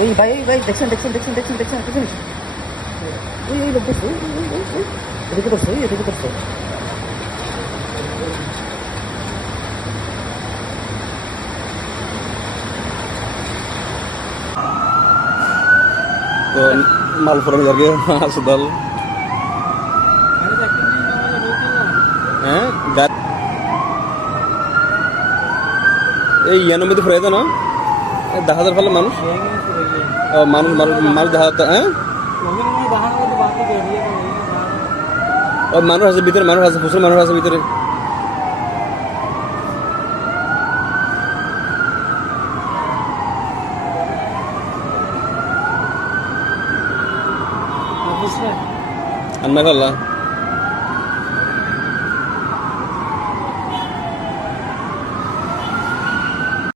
ওই ভাই ওই ভাই দেখছেন দেখছেন দেখছেন দেখছেন দেখছেন দেখছেন ওই ওই লোক দেখছো ওই এদিকে করছো ওই এদিকে করছো তো মাল ফোরানো যাবে আসদাল হ্যাঁ এই ইয়ানোর মধ্যে ফেরাই তো না 10,000 ফেলে মানুষ মানুষ মানুষ মানুষ দেখা হ্যাঁ মানুষ আছে ভিতরে মানুষ আছে প্রচুর মানুষ আছে ভিতরে আন্না করলা